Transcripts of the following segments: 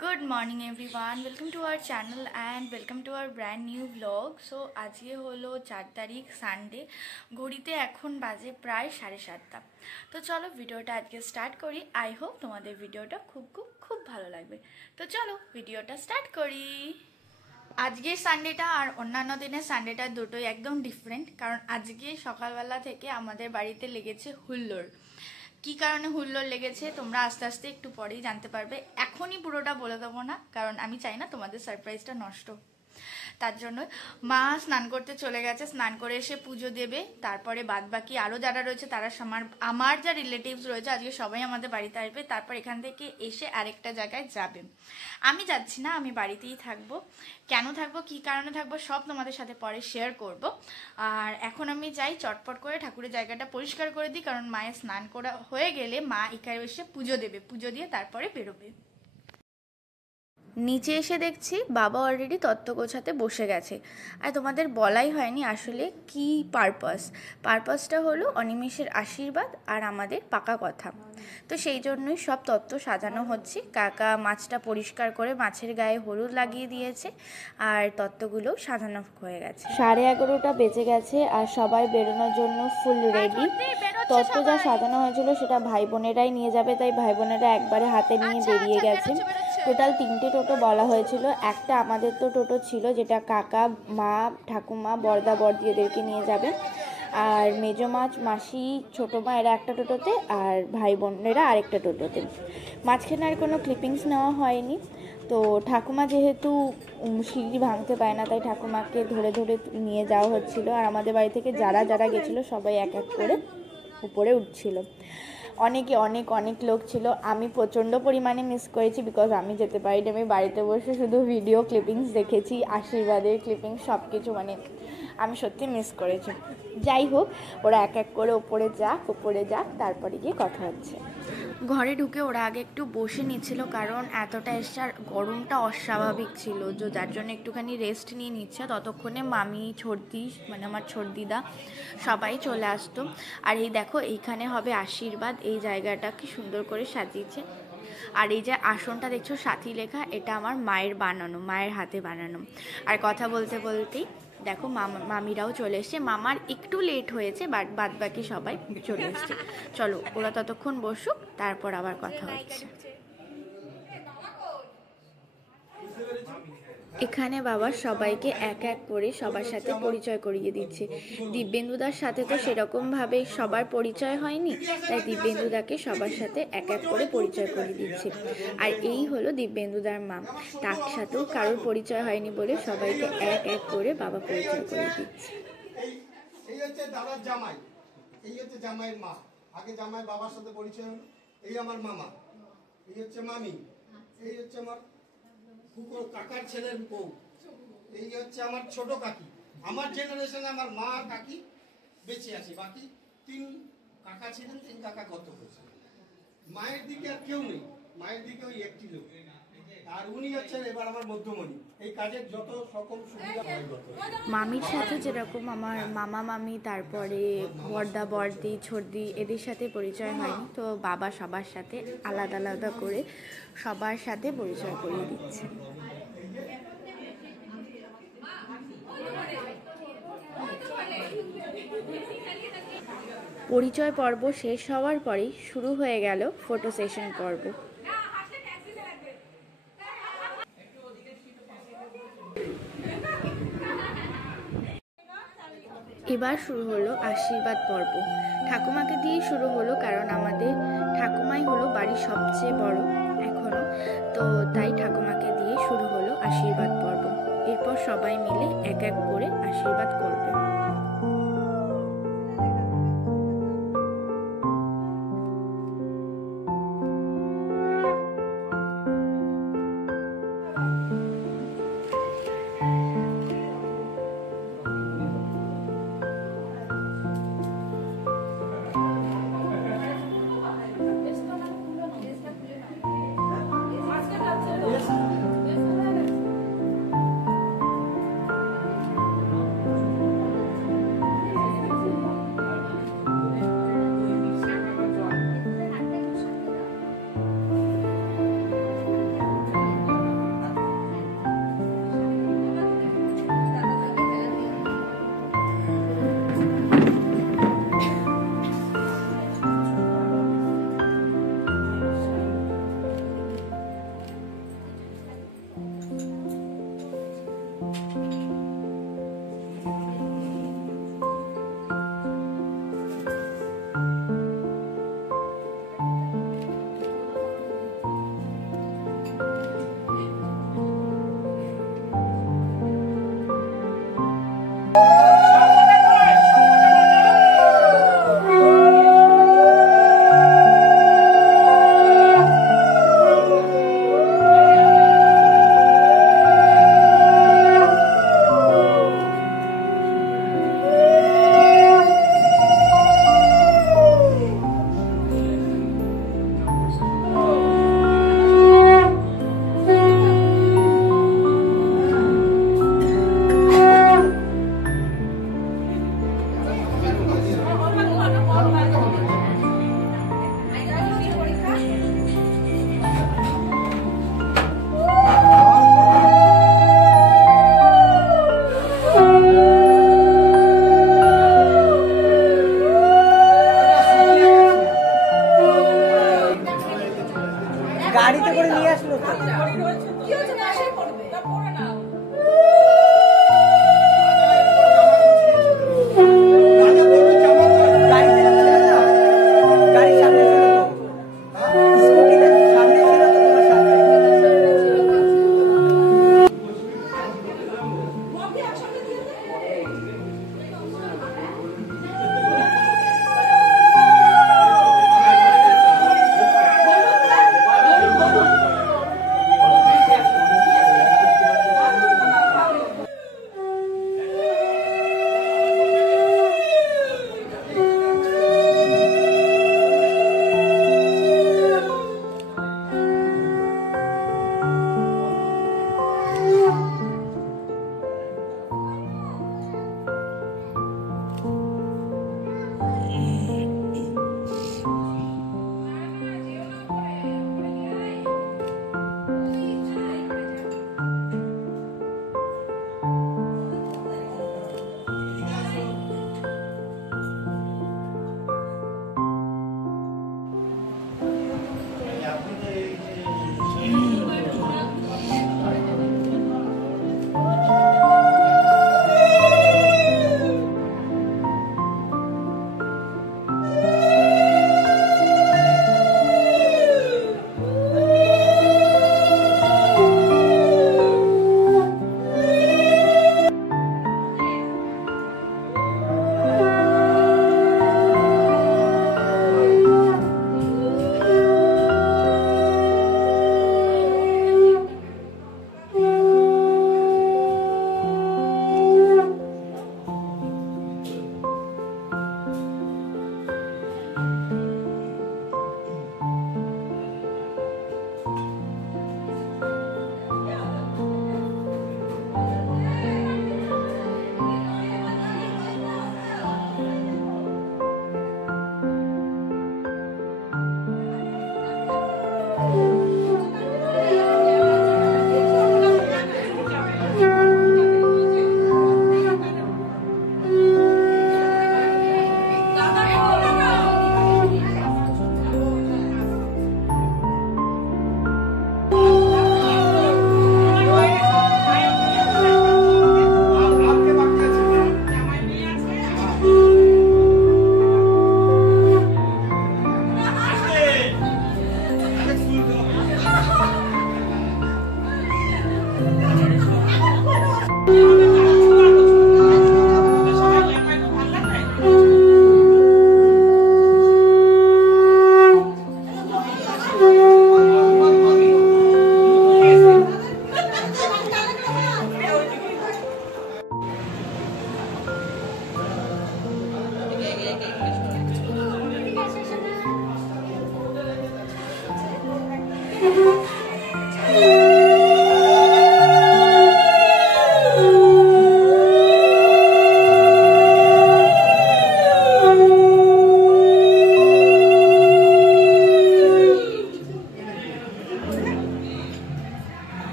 Good morning everyone, welcome to our channel and welcome to our brand new vlog. So আজকে হলো 4 তারিখ Sunday, ঘড়িতে এখন বাজে প্রায় 7:30। তো চলো ভিডিওটা আজকে স্টার্ট করি। আই হোপ তোমাদের ভিডিওটা খুব ভালো লাগবে। তো চলো ভিডিওটা স্টার্ট করি। আজকের সানডেটা আর অন্যান্য দিনের সানডেটা দুটোই একদম ডিফারেন্ট, কারণ আজকে সকালবেলা থেকে আমাদের বাড়িতে লেগেছে হুল্লোড়। কি কারণে হুল্লোড় লেগেছে তোমরা আস্তে আস্তে একটু পরেই জানতে পারবে, এখনই পুরোটা বলে দেবো না, কারণ আমি চাই না তোমাদের সারপ্রাইজটা নষ্ট। তার জন্য মা স্নান করতে চলে গেছে, স্নান করে এসে পুজো দেবে, তারপরে বাদ বাকি আরও যারা রয়েছে তারা আমার যা রিলেটিভস রয়েছে আজকে সবাই আমাদের বাড়িতে আসবে, তারপর এখান থেকে এসে আরেকটা জায়গায় যাবে। আমি যাচ্ছি না, আমি বাড়িতেই থাকবো। কেন থাকবো, কি কারণে থাকবো সব তোমাদের সাথে পরে শেয়ার করব। আর এখন আমি যাই চটপট করে ঠাকুরের জায়গাটা পরিষ্কার করে দিই, কারণ মায়ের স্নান করা হয়ে গেলে মা এখানে এসে পুজো দেবে, পুজো দিয়ে তারপরে বেরোবে। নিচে এসে দেখছি বাবা অলরেডি তত্ত্ব গোছাতে বসে গেছে। আর তোমাদের বলাই হয়নি আসলে কি পারপাসটা হলো অনিমেষের আশীর্বাদ আর আমাদের পাকা কথা। তো সেই জন্যই সব তত্ত্ব সাজানো হচ্ছে। কাকা মাছটা পরিষ্কার করে মাছের গায়ে হলুদ লাগিয়ে দিয়েছে, আর তত্ত্বগুলোও সাজানো হয়ে গেছে। 11:30 বেজে গেছে আর সবাই বেরোনোর জন্য ফুল রেডি। তত্ত্ব যা সাজানো হয়েছিল সেটা ভাই বোনেরাই নিয়ে যাবে, তাই ভাই বোনেরা একবারে হাতে নিয়ে বেরিয়ে গেছে। টোটাল 3টে টোটো বলা হয়েছিল, একটা আমাদের তো টোটো ছিল যেটা কাকা, মা, ঠাকুমা, বড়দা বড়দি এদেরকে নিয়ে যাবে, আর মেজো মাসি, ছোটো মা এরা একটা টোটোতে আর ভাই বোনেরা আরেকটা টোটোতে। মাঝখানে আর কোনো ক্লিপিংস নেওয়া হয়নি। তো ঠাকুমা যেহেতু সিঁড়ি ভাঙতে পায় না, তাই ঠাকুমাকে ধরে ধরে নিয়ে যাওয়া হচ্ছিল, আর আমাদের বাড়ি থেকে যারা গেছিলো সবাই এক এক করে উপরে উঠছিল। অনেক লোক ছিল। আমি প্রচণ্ড পরিমাণে মিস করেছি, বিকজ আমি যেতে পারিনি। আমি বাড়িতে বসে শুধু ভিডিও ক্লিপিংস দেখেছি, আশীর্বাদের ক্লিপিংস সব কিছু, মানে আমি সত্যি মিস করেছি। যাই হোক, ওরা এক এক করে উপরে যাক তারপরে গিয়ে কথা হচ্ছে। ঘরে ঢুকে ওরা আগে একটু বসে নিচ্ছিল, কারণ এতটা এসছে আর গরমটা অস্বাভাবিক ছিল, যার জন্য একটুখানি রেস্ট নিয়ে নিচ্ছে। ততক্ষণে মামি, ছর্দি মানে আমার ছর্দিদা সবাই চলে আসতো। আর এই দেখো এইখানে হবে আশীর্বাদ, এই জায়গাটা কি সুন্দর করে সাজিয়েছে। আর এই যে আসনটা দেখছো সাথী লেখা, এটা আমার মায়ের হাতে বানানো। আর কথা বলতে বলতেই দেখো মামিরাও চলে এসছে। মামার একটু লেট হয়েছে, বাদ বাকি সবাই চলে এসছে। চলো ওরা ততক্ষণ বসুক, তারপর আবার কথা হচ্ছে। এখানে বাবা সবাইকে এক এক করে সবার সাথে পরিচয় করিয়ে দিচ্ছে। দিব্যেন্দুদার সাথে তো সেরকমভাবে সবার পরিচয় হয়নি, তাই দিব্যেন্দুদাকে সবার সাথে এক এক করে পরিচয় করিয়ে দিচ্ছে। আর এই হলো দিব্যেন্দুদার মা, তার সাথেও কারোর পরিচয় হয়নি বলে সবাইকে এক এক করে বাবা পরিচয় করিয়ে দিচ্ছে। এই হচ্ছে দাদার জামাই, এই হচ্ছে জামাইয়ের মা। আগে জামাই বাবার সাথে পরিচয় হলো। এই আমার মামা, এই হচ্ছে মামি, এই হচ্ছে আমার কাকার ছেলের বউ, এই হচ্ছে আমার ছোট কাকি। আমার জেনারেশনে আমার মা আর কাকি বেঁচে আছে, বাকি 3 কাকা ছিলেন, 3 কাকা গত হয়েছে। মায়ের দিকে আর কেউ নেই, মায়ের দিকে ওই একটি লোক, আর উনি হচ্ছেন এবার আমার মধ্যমণি। এই কাজের যত সকল সুবিধা মামির সাথে যেরকম আমার মামা মামি, তারপরে বড়দা বড়দি, ছর্দি এদের সাথে পরিচয় হয়নি, তো বাবা সবার সাথে আলাদা করে সবার সাথে পরিচয় করিয়ে দিচ্ছে। পরিচয় পর্ব শেষ হওয়ার পরেই শুরু হয়ে গেল ফটো সেশন পর্ব। এবার শুরু হলো আশীর্বাদ পর্ব। ঠাকুমাকে দিয়েই শুরু হলো, কারণ আমাদের ঠাকুমাই হলো বাড়ির সবচেয়ে বড় এখনো, তো তাই ঠাকুমাকে দিয়ে শুরু হলো আশীর্বাদ পর্ব। এরপর সবাই মিলে এক এক করে আশীর্বাদ করবে।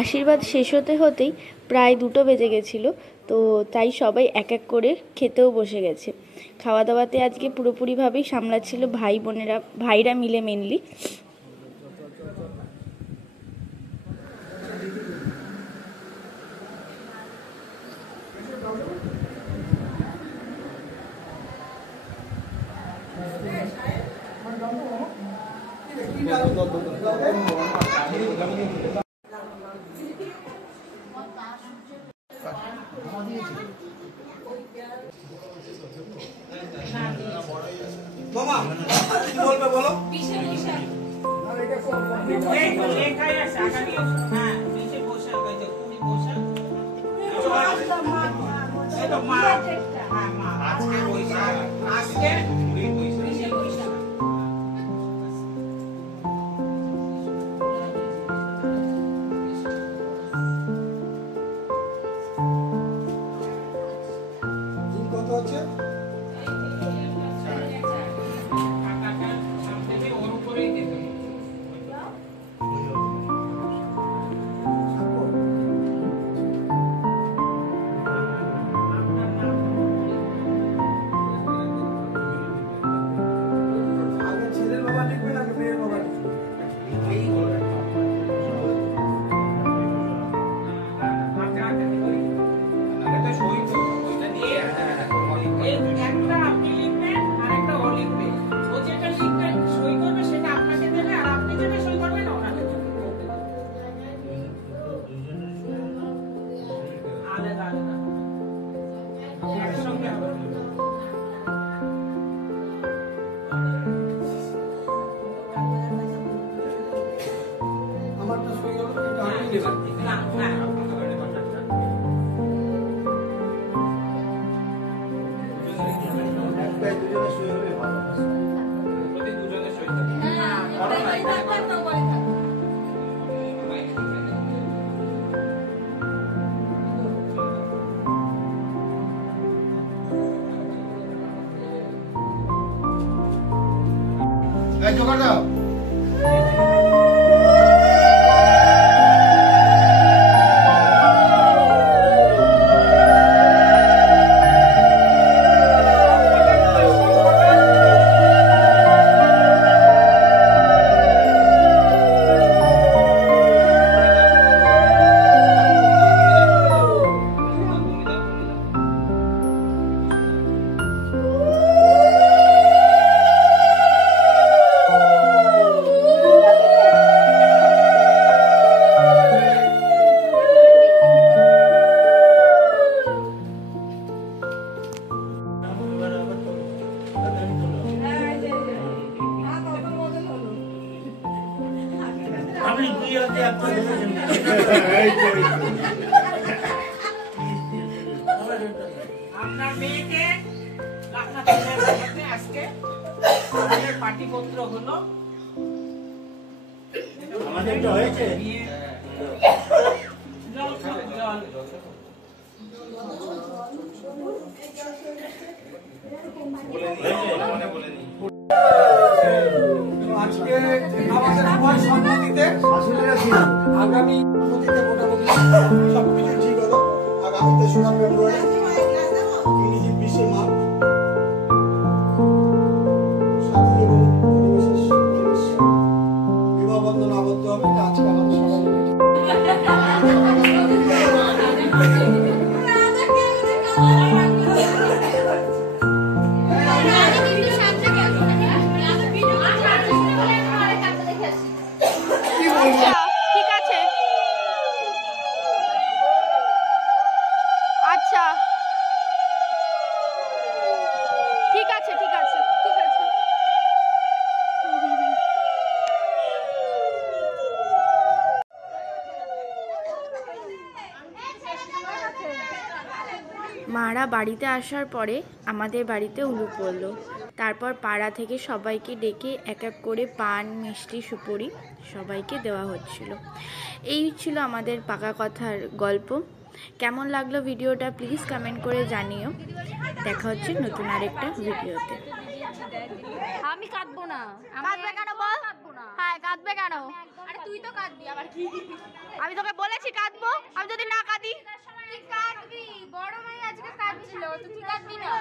আশীর্বাদ শেষ হতে হতেই প্রায় 2টো বেজে গেছিলো, তো তাই সবাই এক এক করে খেতেও বসে গেছে। খাওয়া দাওয়াতে আজকে পুরোপুরিভাবেই সামলাচ্ছিল ভাইরা মিলে মেনলি। মা কি বলবে বলো? কত হচ্ছে? ছেলের বাবা লিখবে না মেয়ের বাবা লিখবে? আমারটা সই হলো কিন্তু আমি নেব একটাই দুজনে সই হলে ভালো। জোগাড় দাও। আপনার মেয়েকে আজকে পাটিপত্র হলো আমাদের তো হয়েছে আজকে আমাদের সবার সম্মতিতে আগামী সম্মতিতে মোটামুটি সবকিছু ঠিক হলো। আগামী 3রা ফেব্রুয়ারি ইংরেজি 20শে মার্চ সাথী এবং পরিবেশের বিবাহ বন্ধন আবদ্ধ হবে। আজকে আমাদের সবার ঠিক আছে, আচ্ছা ঠিক আছে ঠিক আছে ঠিক আছে। মারা বাড়িতে আসার পরে আমাদের বাড়িতে উলু পড়লো। তারপর পাড়া থেকে সবাইকে ডেকে এক এক করে পান মিষ্টি সুপুরি সবাইকে দেওয়া হচ্ছিল। এই ছিল আমাদের পাকা কথার গল্প। কেমন লাগলো ভিডিওটা প্লিজ কমেন্ট করে জানিও। দেখা হচ্ছে নতুন আরেকটা ভিডিওতে। আমি কাঁদবো না। কাঁদবে কেন বল? কাঁদবো না। হ্যাঁ কাঁদবে কেন? আরে তুই তো কাঁদবি আবার কি? আমি তোকে বলেছি কাঁদবো, আমি যদি না কাঁদি? তুই কাঁদবি, বড় ভাই আজকে কাঁদছিল তো তুই কাঁদবি না?